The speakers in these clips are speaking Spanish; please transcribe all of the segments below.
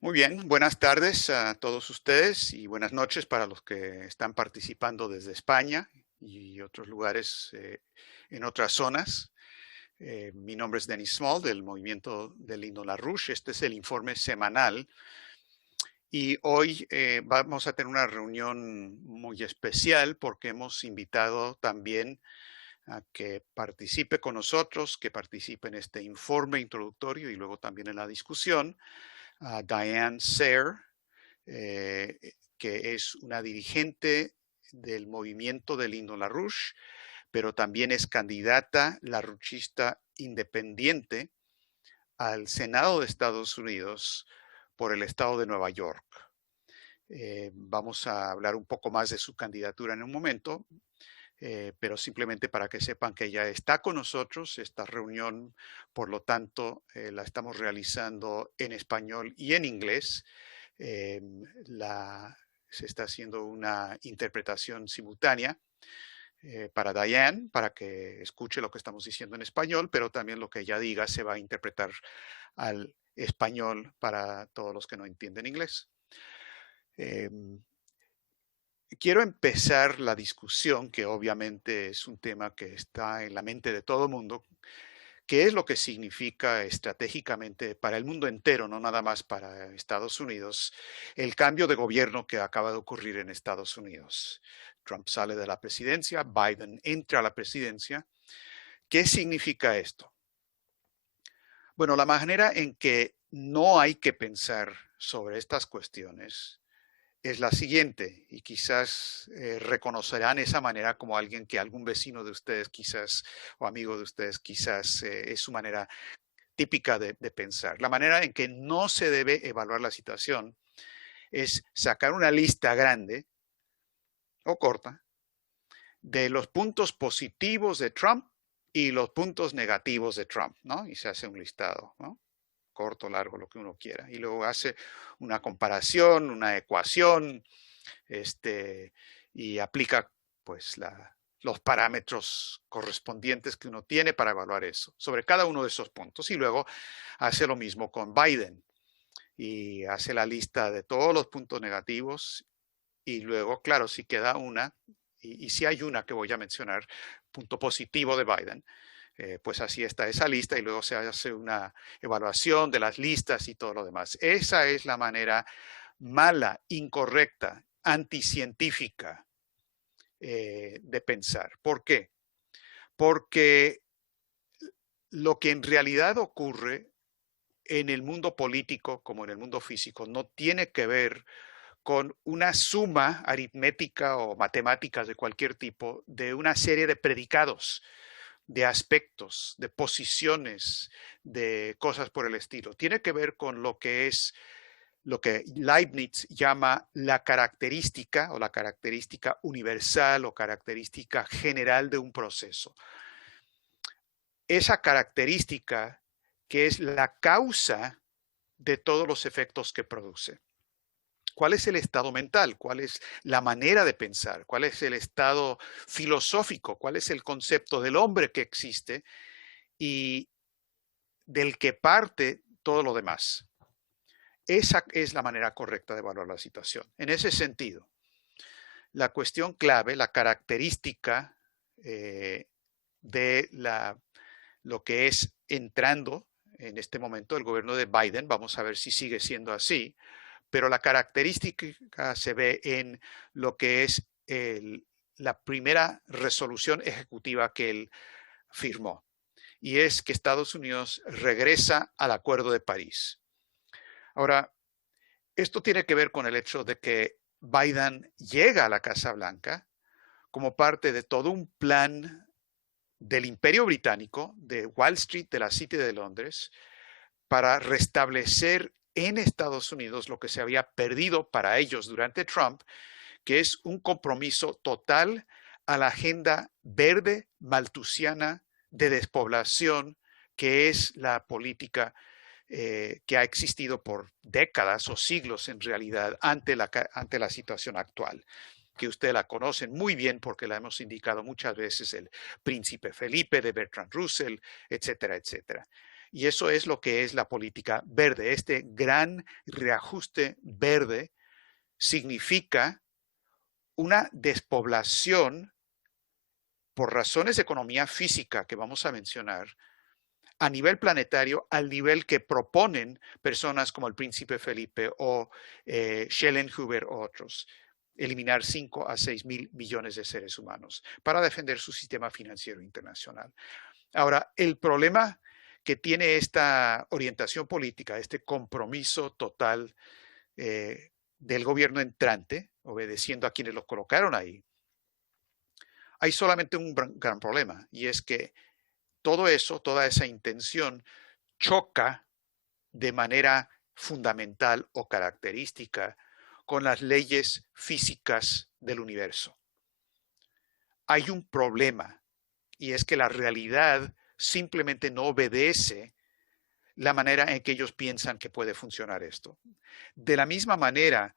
Muy bien, buenas tardes a todos ustedes y buenas noches para los que están participando desde España y otros lugares en otras zonas. Mi nombre es Denis Small del Movimiento del Himno La Rouge. Este es el informe semanal y hoy vamos a tener una reunión muy especial porque hemos invitado también a que participe con nosotros, que participe en este informe introductorio y luego también en la discusión, a Diane Sayre, que es una dirigente del movimiento del Himno La Rouge, pero también es candidata larouchista independiente al Senado de Estados Unidos por el estado de Nueva York. Vamos a hablar un poco más de su candidatura en un momento, pero simplemente para que sepan que ella está con nosotros. Esta reunión, por lo tanto, la estamos realizando en español y en inglés. Eh, Se está haciendo una interpretación simultánea para Diane, para que escuche lo que estamos diciendo en español, pero también lo que ella diga se va a interpretar al español para todos los que no entienden inglés. Eh, Quiero empezar la discusión, que obviamente es un tema que está en la mente de todo el mundo. ¿Qué es lo que significa estratégicamente para el mundo entero, no nada más para Estados Unidos, el cambio de gobierno que acaba de ocurrir en Estados Unidos? Trump sale de la presidencia, Biden entra a la presidencia. ¿Qué significa esto? Bueno, la manera en que no hay que pensar sobre estas cuestiones es la siguiente, y quizás reconocerán esa manera como alguien que algún vecino de ustedes quizás o amigo de ustedes quizás es su manera típica de pensar. La manera en que no se debe evaluar la situación es sacar una lista grande o corta de los puntos positivos de Trump y los puntos negativos de Trump, ¿no? Y se hace un listado, ¿no? Corto, largo, lo que uno quiera. Y luego hace una comparación, una ecuación, y aplica pues los parámetros correspondientes que uno tiene para evaluar eso, sobre cada uno de esos puntos. Y luego hace lo mismo con Biden y hace la lista de todos los puntos negativos y luego, claro, si queda una, y si hay una que voy a mencionar, punto positivo de Biden, pues así está esa lista y luego se hace una evaluación de las listas y todo lo demás. Esa es la manera mala, incorrecta, anticientífica de pensar. ¿Por qué? Porque lo que en realidad ocurre en el mundo político como en el mundo físico no tiene que ver con una suma aritmética o matemáticas de cualquier tipo de una serie de predicados, de aspectos, de posiciones, de cosas por el estilo. Tiene que ver con lo que es lo que Leibniz llama la característica o la característica universal o característica general de un proceso. Esa característica que es la causa de todos los efectos que produce. ¿Cuál es el estado mental? ¿Cuál es la manera de pensar? ¿Cuál es el estado filosófico? ¿Cuál es el concepto del hombre que existe y del que parte todo lo demás? Esa es la manera correcta de evaluar la situación. En ese sentido, la cuestión clave, la característica de lo que es entrando en este momento el gobierno de Biden, vamos a ver si sigue siendo así, pero la característica se ve en lo que es la primera resolución ejecutiva que él firmó, y es que Estados Unidos regresa al Acuerdo de París. Ahora, esto tiene que ver con el hecho de que Biden llega a la Casa Blanca como parte de todo un plan del Imperio Británico, de Wall Street, de la City de Londres, para restablecer en Estados Unidos lo que se había perdido para ellos durante Trump, que es un compromiso total a la agenda verde maltusiana de despoblación, que es la política que ha existido por décadas o siglos en realidad ante la situación actual, que ustedes la conocen muy bien porque la hemos indicado muchas veces, el príncipe Felipe de Bertrand Russell, etcétera, etcétera. Y eso es lo que es la política verde. Este gran reajuste verde significa una despoblación por razones de economía física que vamos a mencionar a nivel planetario, al nivel que proponen personas como el príncipe Felipe o Schellenhuber o otros, eliminar 5 a 6 mil millones de seres humanos para defender su sistema financiero internacional. Ahora, el problema que tiene esta orientación política, este compromiso total del gobierno entrante, obedeciendo a quienes lo colocaron ahí, hay solamente un gran problema, y es que todo eso, toda esa intención choca de manera fundamental o característica con las leyes físicas del universo. Hay un problema, y es que la realidad simplemente no obedece la manera en que ellos piensan que puede funcionar esto. De la misma manera,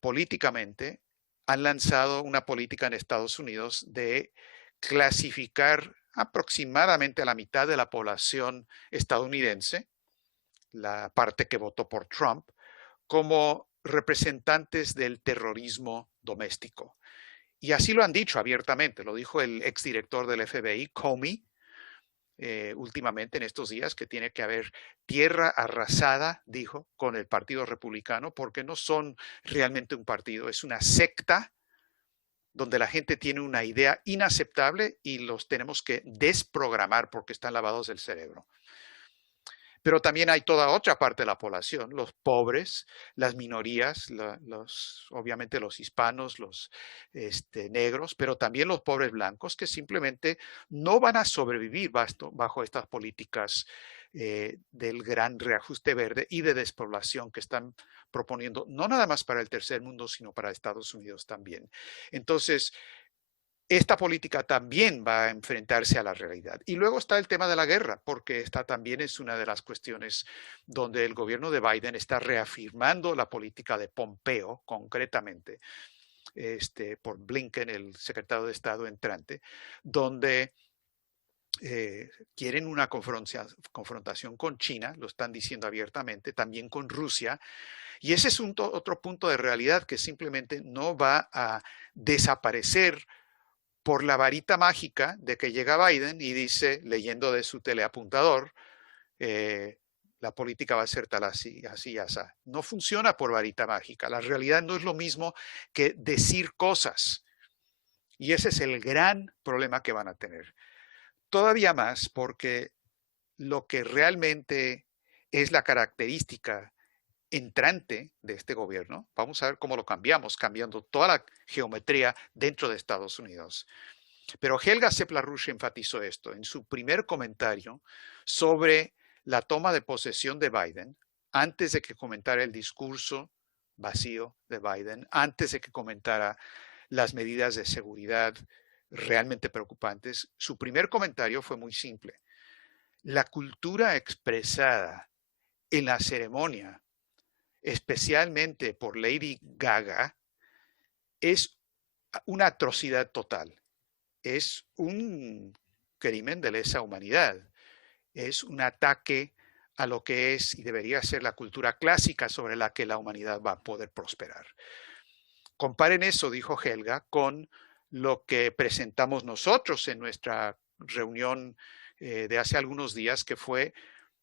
políticamente, han lanzado una política en Estados Unidos de clasificar aproximadamente a la mitad de la población estadounidense, la parte que votó por Trump, como representantes del terrorismo doméstico. Y así lo han dicho abiertamente, lo dijo el exdirector del FBI, Comey, últimamente en estos días, que tiene que haber tierra arrasada, dijo, con el Partido Republicano, porque no son realmente un partido, es una secta donde la gente tiene una idea inaceptable y los tenemos que desprogramar porque están lavados del cerebro. Pero también hay toda otra parte de la población, los pobres, las minorías, obviamente los hispanos, los negros, pero también los pobres blancos que simplemente no van a sobrevivir bajo estas políticas del gran reajuste verde y de despoblación que están proponiendo, no nada más para el tercer mundo, sino para Estados Unidos también. Entonces, esta política también va a enfrentarse a la realidad. Y luego está el tema de la guerra, porque esta también es una de las cuestiones donde el gobierno de Biden está reafirmando la política de Pompeo, concretamente, por Blinken, el secretario de Estado entrante, donde quieren una confrontación con China, lo están diciendo abiertamente, también con Rusia, y ese es otro punto de realidad que simplemente no va a desaparecer por la varita mágica de que llega Biden y dice, leyendo de su teleapuntador, la política va a ser tal así, así, así. No funciona por varita mágica. La realidad no es lo mismo que decir cosas. Y ese es el gran problema que van a tener. Todavía más porque lo que realmente es la característica entrante de este gobierno, vamos a ver cómo lo cambiamos, cambiando toda la geometría dentro de Estados Unidos. Pero Helga Sepp-LaRouche enfatizó esto en su primer comentario sobre la toma de posesión de Biden, antes de que comentara el discurso vacío de Biden, antes de que comentara las medidas de seguridad realmente preocupantes. Su primer comentario fue muy simple. La cultura expresada en la ceremonia, especialmente por Lady Gaga, es una atrocidad total. Es un crimen de lesa humanidad. Es un ataque a lo que es y debería ser la cultura clásica sobre la que la humanidad va a poder prosperar. Comparen eso, dijo Helga, con lo que presentamos nosotros en nuestra reunión de hace algunos días, que fue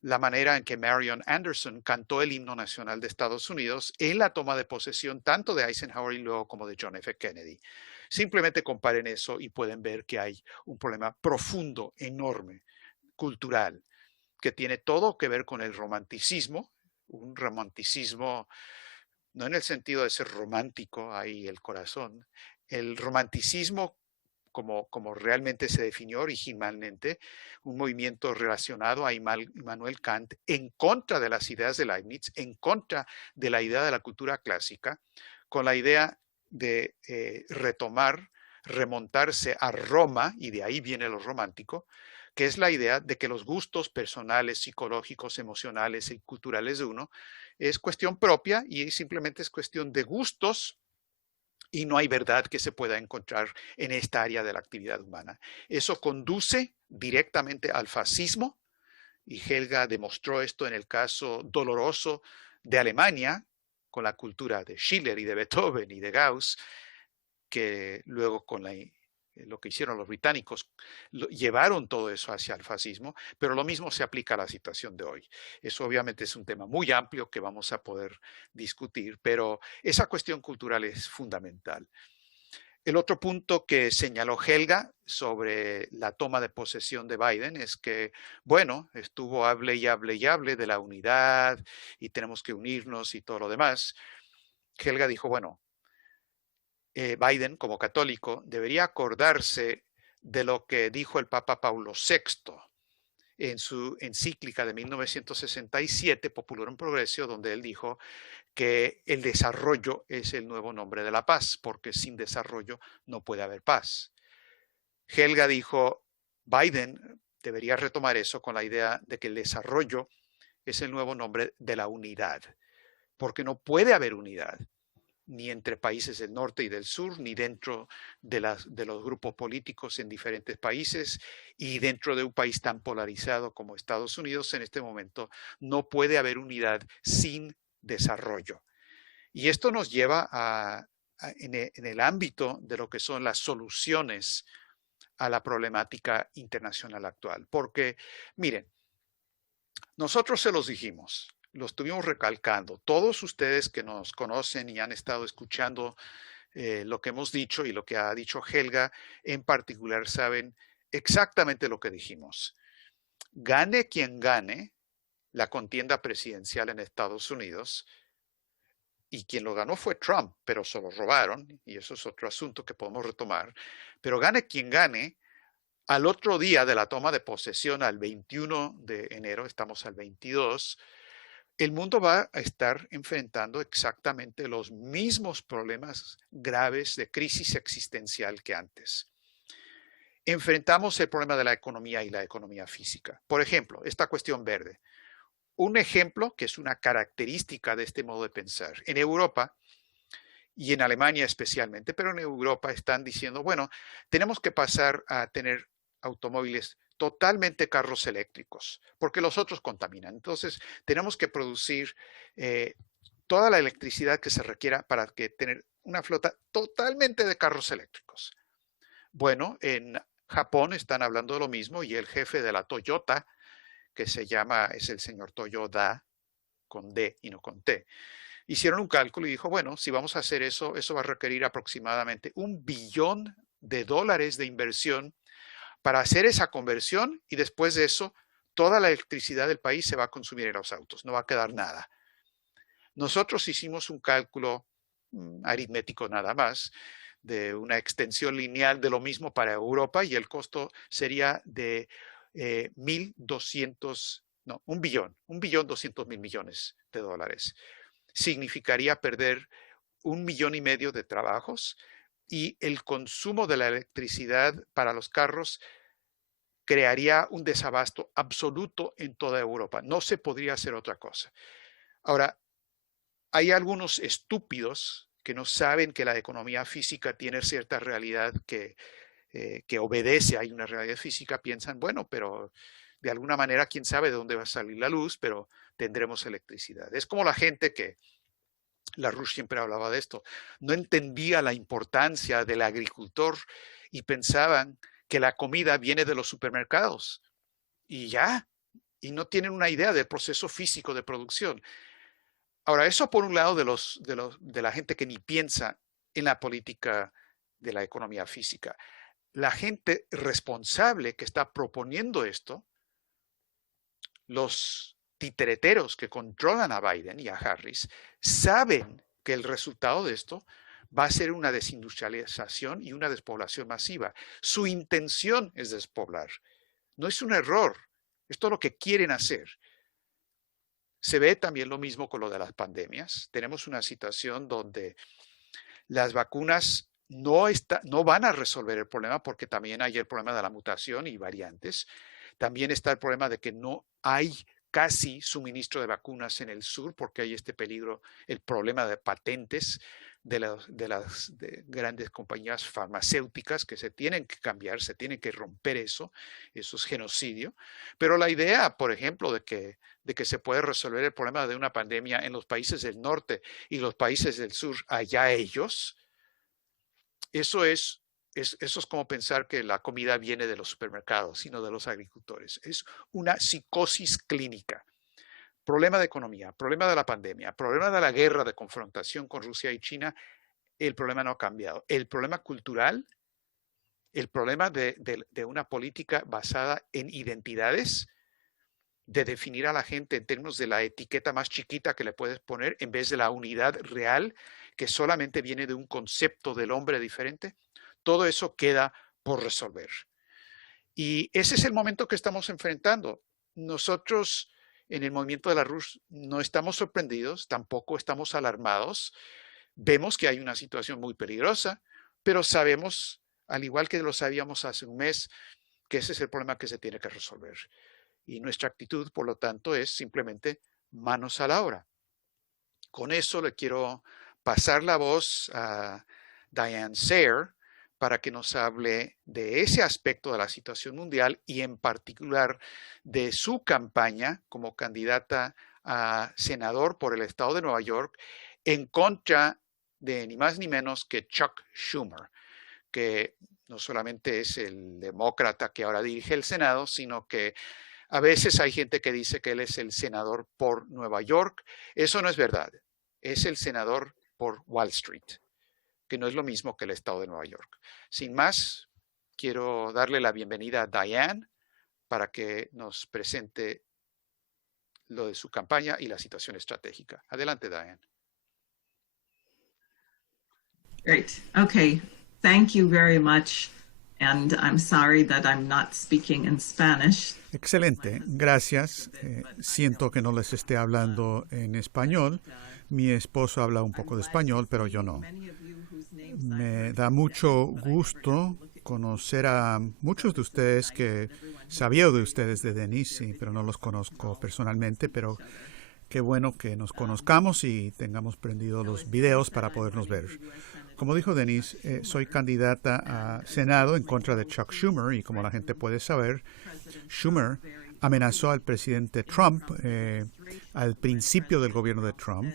la manera en que Marion Anderson cantó el himno nacional de Estados Unidos en la toma de posesión tanto de Eisenhower y luego como de John F. Kennedy. Simplemente comparen eso y pueden ver que hay un problema profundo, enorme, cultural, que tiene todo que ver con el romanticismo, un romanticismo no en el sentido de ser romántico ahí el corazón, el romanticismo como realmente se definió originalmente, un movimiento relacionado a Immanuel Kant en contra de las ideas de Leibniz, en contra de la idea de la cultura clásica, con la idea de remontarse a Roma, y de ahí viene lo romántico, que es la idea de que los gustos personales, psicológicos, emocionales y culturales de uno es cuestión propia y simplemente es cuestión de gustos y no hay verdad que se pueda encontrar en esta área de la actividad humana. Eso conduce directamente al fascismo y Helga demostró esto en el caso doloroso de Alemania, con la cultura de Schiller y de Beethoven y de Gauss, que luego con lo que hicieron los británicos, llevaron todo eso hacia el fascismo, pero lo mismo se aplica a la situación de hoy. Eso obviamente es un tema muy amplio que vamos a poder discutir, pero esa cuestión cultural es fundamental. El otro punto que señaló Helga sobre la toma de posesión de Biden es que, bueno, estuvo hable y hable y hable de la unidad y tenemos que unirnos y todo lo demás. Helga dijo, bueno, Biden como católico debería acordarse de lo que dijo el Papa Paulo VI en su encíclica de 1967, Populorum Progressio, donde él dijo que el desarrollo es el nuevo nombre de la paz, porque sin desarrollo no puede haber paz. Helga dijo, Biden debería retomar eso con la idea de que el desarrollo es el nuevo nombre de la unidad, porque no puede haber unidad ni entre países del norte y del sur, ni dentro de los grupos políticos en diferentes países, y dentro de un país tan polarizado como Estados Unidos en este momento, no puede haber unidad sin desarrollo. Y esto nos lleva en el ámbito de lo que son las soluciones a la problemática internacional actual. Porque, miren, nosotros se los dijimos, lo estuvimos recalcando. Todos ustedes que nos conocen y han estado escuchando lo que hemos dicho y lo que ha dicho Helga en particular saben exactamente lo que dijimos. Gane quien gane la contienda presidencial en Estados Unidos, y quien lo ganó fue Trump, pero se lo robaron, y eso es otro asunto que podemos retomar, pero gane quien gane, al otro día de la toma de posesión, al 21 de enero, estamos al 22, el mundo va a estar enfrentando exactamente los mismos problemas graves de crisis existencial que antes. Enfrentamos el problema de la economía y la economía física. Por ejemplo, esta cuestión verde. Un ejemplo que es una característica de este modo de pensar. En Europa, y en Alemania especialmente, pero en Europa están diciendo, bueno, tenemos que pasar a tener automóviles totalmente carros eléctricos, porque los otros contaminan. Entonces, tenemos que producir toda la electricidad que se requiera para que tener una flota totalmente de carros eléctricos. Bueno, en Japón están hablando de lo mismo y el jefe de la Toyota, que es el señor Toyoda, con D y no con T, hicieron un cálculo y dijo, bueno, si vamos a hacer eso, eso va a requerir aproximadamente $1 billón de inversión para hacer esa conversión y después de eso, toda la electricidad del país se va a consumir en los autos, no va a quedar nada. Nosotros hicimos un cálculo aritmético nada más, de una extensión lineal de lo mismo para Europa y el costo sería de 1.200, no, 1.200.000 millones de dólares. Significaría perder 1,5 millones de trabajos y el consumo de la electricidad para los carros crearía un desabasto absoluto en toda Europa. No se podría hacer otra cosa. Ahora, hay algunos estúpidos que no saben que la economía física tiene cierta realidad que obedece a una realidad física, piensan, bueno, pero de alguna manera, quién sabe de dónde va a salir la luz, pero tendremos electricidad. Es como la gente que LaRouche siempre hablaba de esto, no entendía la importancia del agricultor y pensaban que la comida viene de los supermercados y ya, y no tienen una idea del proceso físico de producción. Ahora, eso por un lado de la gente que ni piensa en la política de la economía física. La gente responsable que está proponiendo esto, los titereteros que controlan a Biden y a Harris, saben que el resultado de esto va a ser una desindustrialización y una despoblación masiva. Su intención es despoblar. No es un error. Esto es lo que quieren hacer. Se ve también lo mismo con lo de las pandemias. Tenemos una situación donde las vacunas no van a resolver el problema porque también hay el problema de la mutación y variantes. También está el problema de que no hay casi suministro de vacunas en el sur porque hay este peligro, el problema de patentes. de grandes compañías farmacéuticas que se tienen que cambiar, se tienen que romper eso es genocidio. Pero la idea, por ejemplo, de que se puede resolver el problema de una pandemia en los países del norte y los países del sur, allá ellos, eso es como pensar que la comida viene de los supermercados, sino de los agricultores. Es una psicosis clínica. Problema de economía, problema de la pandemia, problema de la guerra de confrontación con Rusia y China, el problema no ha cambiado. El problema cultural, el problema de una política basada en identidades, de definir a la gente en términos de la etiqueta más chiquita que le puedes poner en vez de la unidad real que solamente viene de un concepto del hombre diferente, todo eso queda por resolver. Y ese es el momento que estamos enfrentando. Nosotros en el movimiento de la RUS no estamos sorprendidos, tampoco estamos alarmados. Vemos que hay una situación muy peligrosa, pero sabemos, al igual que lo sabíamos hace un mes, que ese es el problema que se tiene que resolver. Y nuestra actitud, por lo tanto, es simplemente manos a la obra. Con eso le quiero pasar la voz a Diane Sayre para que nos hable de ese aspecto de la situación mundial y en particular de su campaña como candidata a senador por el estado de Nueva York en contra de ni más ni menos que Chuck Schumer, que no solamente es el demócrata que ahora dirige el Senado, sino que a veces hay gente que dice que él es el senador por Nueva York. Eso no es verdad. Es el senador por Wall Street, que no es lo mismo que el estado de Nueva York. Sin más, quiero darle la bienvenida a Diane para que nos presente lo de su campaña y la situación estratégica. Adelante, Diane. Great. Okay. Thank you very much. And I'm sorry that I'm not speaking in Spanish. Excelente, gracias. Siento que no les esté hablando en español. Mi esposo habla un poco de español, pero yo no. Me da mucho gusto conocer a muchos de ustedes que sabía de ustedes de Denise, pero no los conozco personalmente, pero qué bueno que nos conozcamos y tengamos prendidos los videos para podernos ver. Como dijo Denise, soy candidata a Senado en contra de Chuck Schumer y como la gente puede saber, Schumer amenazó al presidente Trump al principio del gobierno de Trump,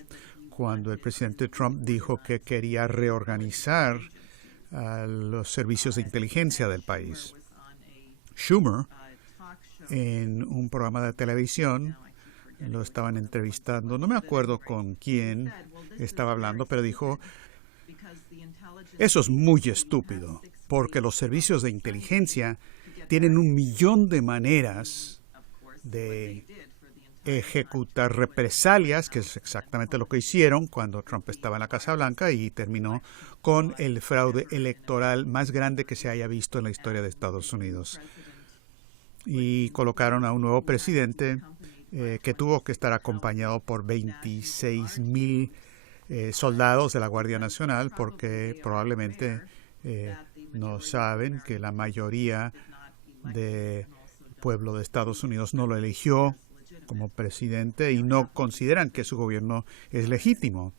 cuando el presidente Trump dijo que quería reorganizar los servicios de inteligencia del país. Schumer, en un programa de televisión, lo estaban entrevistando, no me acuerdo con quién estaba hablando, pero dijo: eso es muy estúpido, porque los servicios de inteligencia tienen 1,000,000 de maneras de ejecutar represalias, que es exactamente lo que hicieron cuando Trump estaba en la Casa Blanca y terminó con el fraude electoral más grande que se haya visto en la historia de Estados Unidos. Y colocaron a un nuevo presidente que tuvo que estar acompañado por 26,000 soldados de la Guardia Nacional, porque probablemente no saben que la mayoría del pueblo de Estados Unidos no lo eligió como presidente y no consideran que su gobierno es legítimo.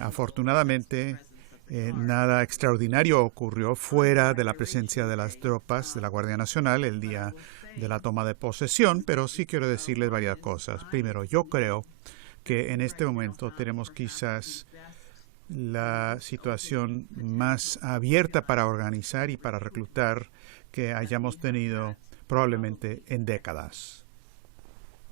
Afortunadamente, nada extraordinario ocurrió fuera de la presencia de las tropas de la Guardia Nacional el día de la toma de posesión, pero sí quiero decirles varias cosas. Primero, yo creo que en este momento tenemos quizás la situación más abierta para organizar y para reclutar que hayamos tenido probablemente en décadas.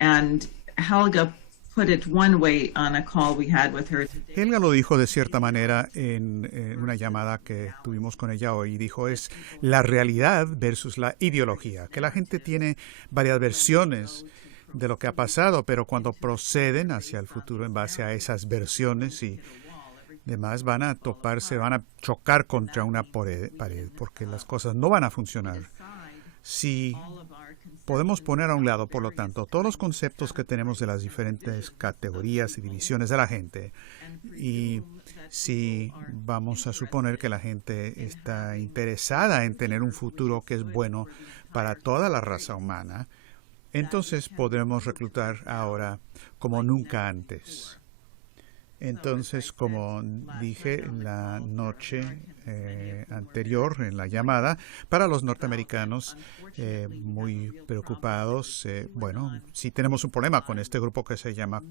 And Helga put it one way on a call we had with her. Helga lo dijo de cierta manera en una llamada que tuvimos con ella hoy. Dijo, es la realidad versus la ideología, que la gente tiene varias versiones de lo que ha pasado, pero cuando proceden hacia el futuro en base a esas versiones y demás, van a toparse, van a chocar contra una pared, porque las cosas no van a funcionar. Si podemos poner a un lado, por lo tanto, todos los conceptos que tenemos de las diferentes categorías y divisiones de la gente, y si vamos a suponer que la gente está interesada en tener un futuro que es bueno para toda la raza humana, entonces podremos reclutar ahora como nunca antes. Entonces, como dije la noche anterior en la llamada, para los norteamericanos muy preocupados, bueno, sí tenemos un problema con este grupo que se llama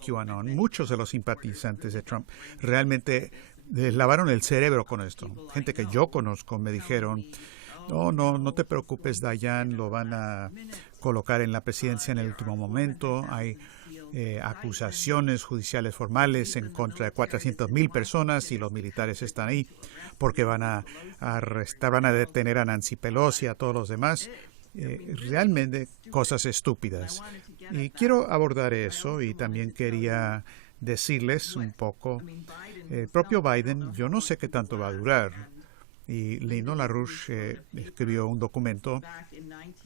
QAnon. Muchos de los simpatizantes de Trump realmente les lavaron el cerebro con esto. Gente que yo conozco me dijeron, no te preocupes, Dayan, lo van a colocar en la presidencia en el último momento. Hay acusaciones judiciales formales en contra de 400,000 personas y los militares están ahí porque van a arrestar, van a detener a Nancy Pelosi y a todos los demás. Realmente cosas estúpidas. Y quiero abordar eso y también quería decirles un poco, el propio Biden, yo no sé qué tanto va a durar. Y Lino LaRouche escribió un documento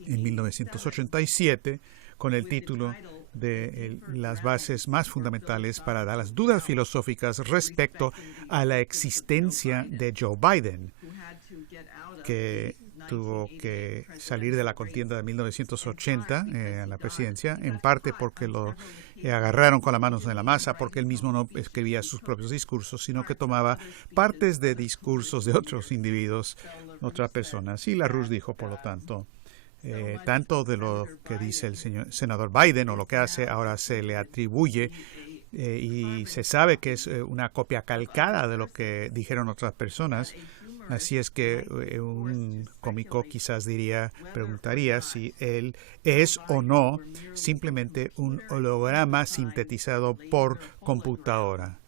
en 1987 con el título de las bases más fundamentales para dar las dudas filosóficas respecto a la existencia de Joe Biden, que tuvo que salir de la contienda de 1980 a la presidencia, en parte porque lo agarraron con las manos en la masa, porque él mismo no escribía sus propios discursos, sino que tomaba partes de discursos de otros individuos, otras personas. Y LaRouche dijo, por lo tanto, tanto de lo que dice el senador Biden o lo que hace ahora se le atribuye y se sabe que es una copia calcada de lo que dijeron otras personas. Así es que un cómico quizás preguntaría si él es o no simplemente un holograma sintetizado por computadora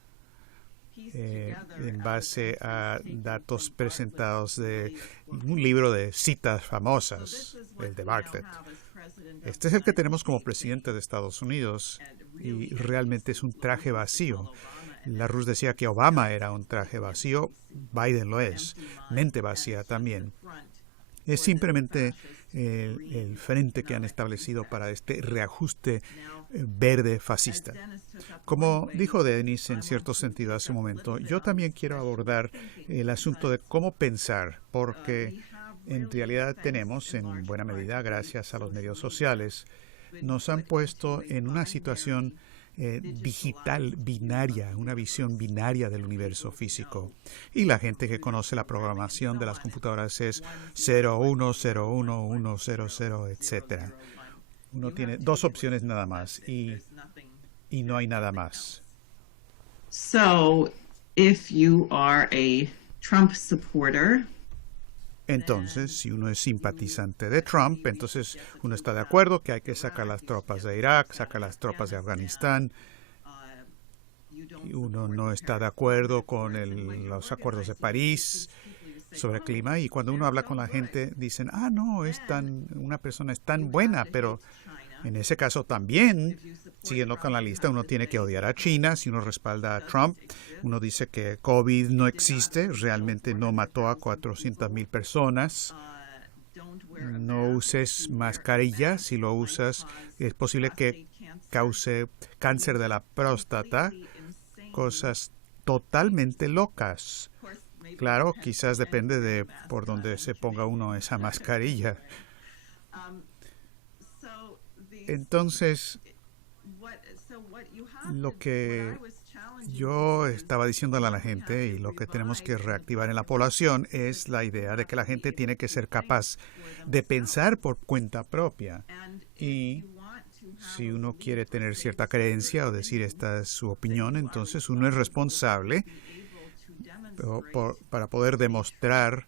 en base a datos presentados de un libro de citas famosas, el de Bartlett. Este es el que tenemos como presidente de Estados Unidos y realmente es un traje vacío. LaRouche decía que Obama era un traje vacío, Biden lo es, mente vacía también. Es simplemente el frente que han establecido para este reajuste verde fascista. Como dijo Dennis en cierto sentido hace un momento, yo también quiero abordar el asunto de cómo pensar, porque en realidad tenemos, en buena medida, gracias a los medios sociales, nos han puesto en una situación digital binaria, una visión binaria del universo físico. Y la gente que conoce la programación de las computadoras es 0, 1, 0, 1, 1, 0, 0, etc. Uno tiene dos opciones nada más y no hay nada más. So, if you are a Trump supporter, entonces, si uno es simpatizante de Trump, entonces uno está de acuerdo que hay que sacar las tropas de Irak, sacar las tropas de Afganistán. Y uno no está de acuerdo con los acuerdos de París sobre el clima. Y cuando uno habla con la gente, dicen, no, una persona es tan buena, pero en ese caso también, siguiendo con la lista, uno tiene que odiar a China. Si uno respalda a Trump, uno dice que COVID no existe, realmente no mató a 400,000 personas. No uses mascarilla. Si lo usas, es posible que cause cáncer de la próstata. Cosas totalmente locas. Claro, quizás depende de por dónde se ponga uno esa mascarilla. Entonces, lo que yo estaba diciéndole a la gente y lo que tenemos que reactivar en la población es la idea de que la gente tiene que ser capaz de pensar por cuenta propia. Y si uno quiere tener cierta creencia o decir esta es su opinión, entonces uno es responsable para poder demostrar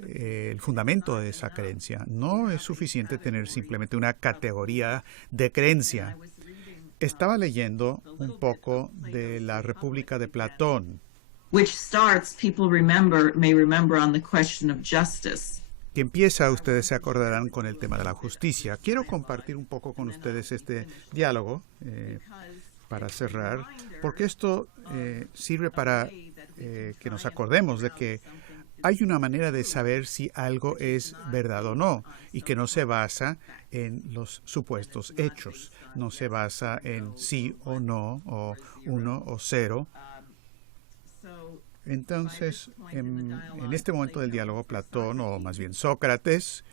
el fundamento de esa creencia. No es suficiente tener simplemente una categoría de creencia. Estaba leyendo un poco de la República de Platón, which starts, people may remember on the question of justice. Que empieza, ustedes se acordarán, con el tema de la justicia. Quiero compartir un poco con ustedes este diálogo para cerrar, porque esto sirve para que nos acordemos de que hay una manera de saber si algo es verdad o no, y que no se basa en los supuestos hechos, no se basa en sí o no, o 1 o 0. Entonces, en este momento del diálogo, Platón, o más bien Sócrates,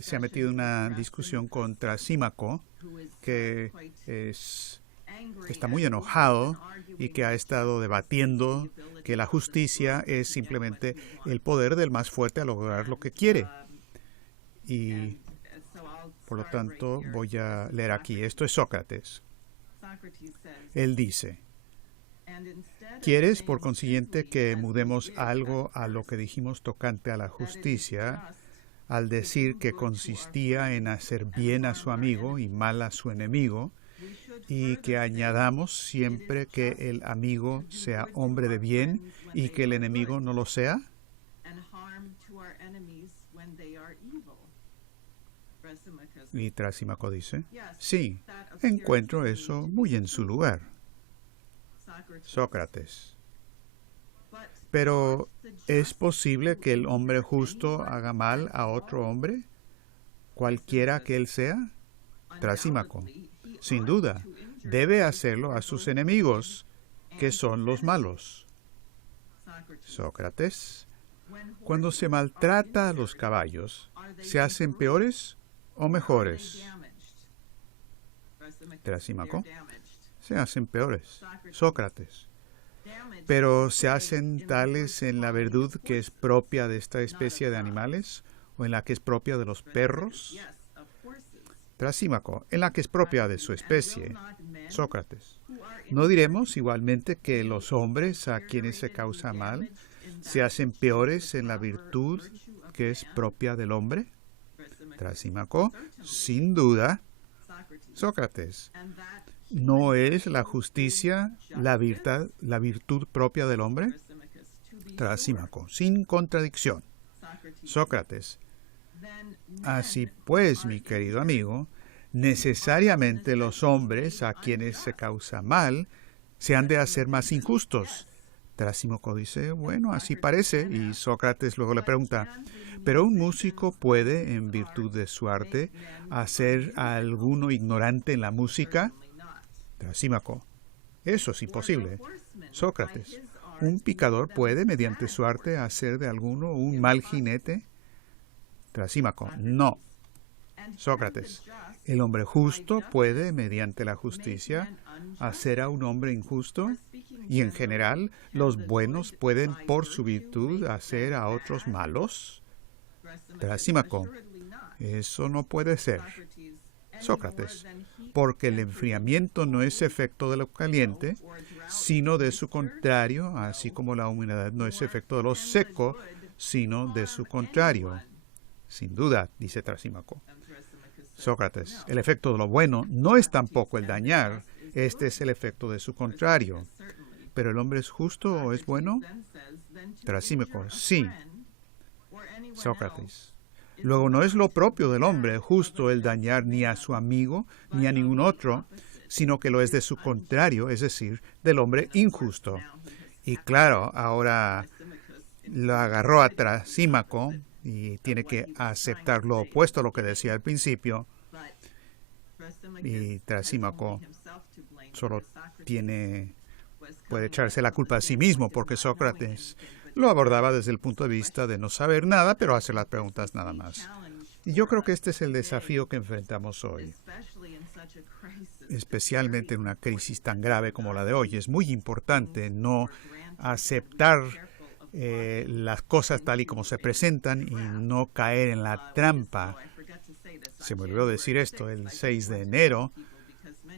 se ha metido en una discusión contra Símaco, que es está muy enojado y que ha estado debatiendo que la justicia es simplemente el poder del más fuerte a lograr lo que quiere. Y por lo tanto voy a leer aquí. Esto es Sócrates. Él dice: ¿quieres por consiguiente que mudemos algo a lo que dijimos tocante a la justicia, al decir que consistía en hacer bien a su amigo y mal a su enemigo, y que añadamos siempre que el amigo sea hombre de bien y que el enemigo no lo sea? Y Trasímaco dice: sí, encuentro eso muy en su lugar. Sócrates: pero ¿es posible que el hombre justo haga mal a otro hombre, cualquiera que él sea? Trasímaco: sin duda, debe hacerlo a sus enemigos, que son los malos. Sócrates: cuando se maltrata a los caballos, ¿se hacen peores o mejores? Trasímaco: se hacen peores. Sócrates: ¿pero se hacen tales en la virtud que es propia de esta especie de animales o en la que es propia de los perros? Trasímaco: en la que es propia de su especie. Sócrates: ¿no diremos igualmente que los hombres a quienes se causa mal se hacen peores en la virtud que es propia del hombre? Trasímaco: sin duda. Sócrates: ¿no es la justicia la virtud propia del hombre? Trasímaco: sin contradicción. Sócrates: así pues, mi querido amigo, necesariamente los hombres a quienes se causa mal se han de hacer más injustos. Trasímaco dice: bueno, así parece. Y Sócrates luego le pregunta: ¿pero un músico puede, en virtud de su arte, hacer a alguno ignorante en la música? Trasímaco: eso es imposible. Sócrates: ¿un picador puede, mediante su arte, hacer de alguno un mal jinete? Trasímaco: no. Sócrates: ¿el hombre justo puede, mediante la justicia, hacer a un hombre injusto? Y en general, ¿los buenos pueden, por su virtud, hacer a otros malos? Trasímaco: eso no puede ser. Sócrates: porque el enfriamiento no es efecto de lo caliente, sino de su contrario, así como la humedad no es efecto de lo seco, sino de su contrario. Sin duda, dice Trasímaco. Sócrates: el efecto de lo bueno no es tampoco el dañar, este es el efecto de su contrario. ¿Pero el hombre es justo o es bueno? Trasímaco: sí. Sócrates: luego no es lo propio del hombre justo el dañar ni a su amigo ni a ningún otro, sino que lo es de su contrario, es decir, del hombre injusto. Y claro, ahora lo agarró a Trasímaco y tiene que aceptar lo opuesto a lo que decía al principio. Y Trasímaco solo puede echarse la culpa a sí mismo, porque Sócrates lo abordaba desde el punto de vista de no saber nada, pero hacer las preguntas nada más. Y yo creo que este es el desafío que enfrentamos hoy, especialmente en una crisis tan grave como la de hoy. Es muy importante no aceptar las cosas tal y como se presentan y no caer en la trampa. Se me olvidó decir esto, el 6 de enero.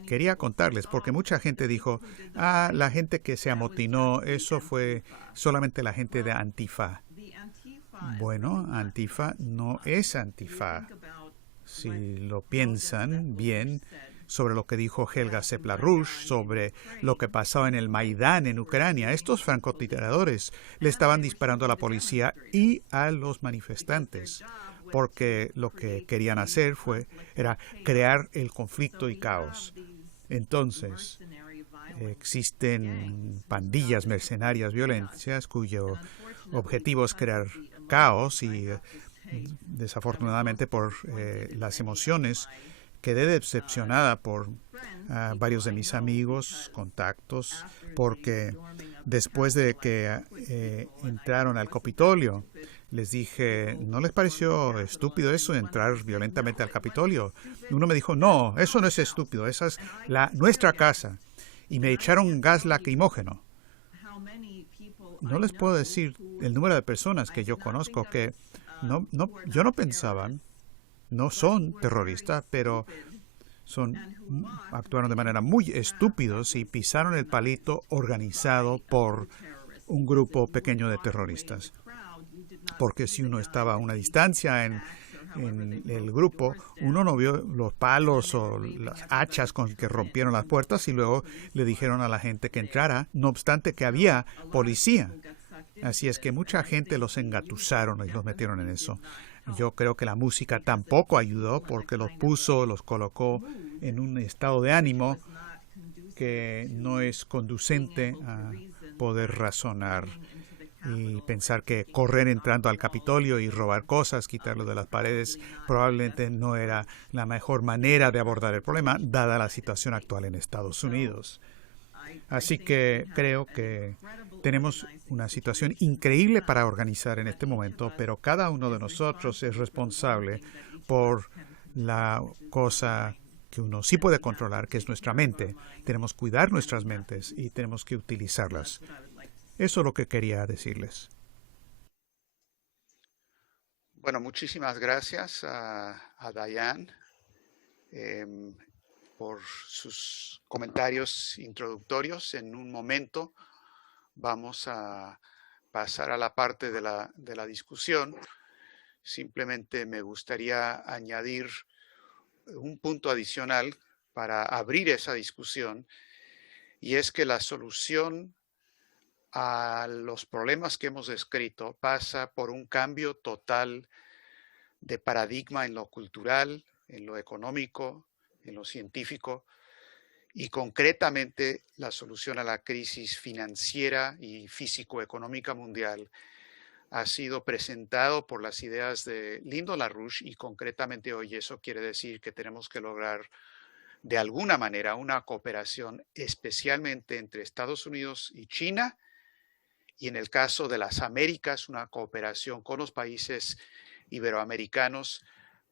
Quería contarles, porque mucha gente dijo: la gente que se amotinó, eso fue solamente la gente de Antifa. Bueno, Antifa no es Antifa. Si lo piensan bien sobre lo que dijo Helga Sepla-Rush, sobre lo que pasó en el Maidán en Ucrania, estos francotiradores le estaban disparando a la policía y a los manifestantes, porque lo que querían hacer era crear el conflicto y caos. Entonces, existen pandillas mercenarias violentas cuyo objetivo es crear caos y, desafortunadamente, por las emociones, quedé decepcionada por varios de mis amigos, contactos, porque después de que entraron al Capitolio, les dije: ¿no les pareció estúpido eso de entrar violentamente al Capitolio? Y uno me dijo: no, eso no es estúpido, esa es nuestra casa. y me echaron gas lacrimógeno. No les puedo decir el número de personas que yo conozco que yo no pensaban, no son terroristas, pero actuaron de manera muy estúpidos y pisaron el palito organizado por un grupo pequeño de terroristas. Porque si uno estaba a una distancia en el grupo, uno no vio los palos o las hachas con que rompieron las puertas y luego le dijeron a la gente que entrara, no obstante que había policía. Así es que mucha gente los engatusaron y los metieron en eso. Yo creo que la música tampoco ayudó porque los colocó en un estado de ánimo que no es conducente a poder razonar y pensar que correr entrando al Capitolio y robar cosas, quitarlo de las paredes, probablemente no era la mejor manera de abordar el problema, dada la situación actual en Estados Unidos. Así que creo que tenemos una situación increíble para organizar en este momento, pero cada uno de nosotros es responsable por la cosa que uno sí puede controlar, que es nuestra mente. Tenemos que cuidar nuestras mentes y tenemos que utilizarlas. Eso es lo que quería decirles. Bueno, muchísimas gracias a Diane por sus comentarios introductorios. En un momento vamos a pasar a la parte de la discusión. Simplemente me gustaría añadir un punto adicional para abrir esa discusión, y es que la solución a los problemas que hemos descrito pasa por un cambio total de paradigma en lo cultural, en lo económico, en lo científico, y concretamente la solución a la crisis financiera y físico-económica mundial ha sido presentado por las ideas de Lyndon LaRouche, y concretamente hoy eso quiere decir que tenemos que lograr de alguna manera una cooperación especialmente entre Estados Unidos y China, y en el caso de las Américas, una cooperación con los países iberoamericanos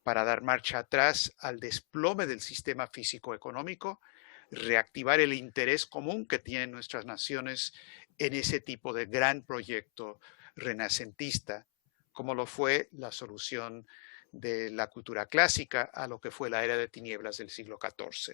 para dar marcha atrás al desplome del sistema físico-económico, reactivar el interés común que tienen nuestras naciones en ese tipo de gran proyecto renacentista, como lo fue la solución de la cultura clásica a lo que fue la era de tinieblas del siglo XIV.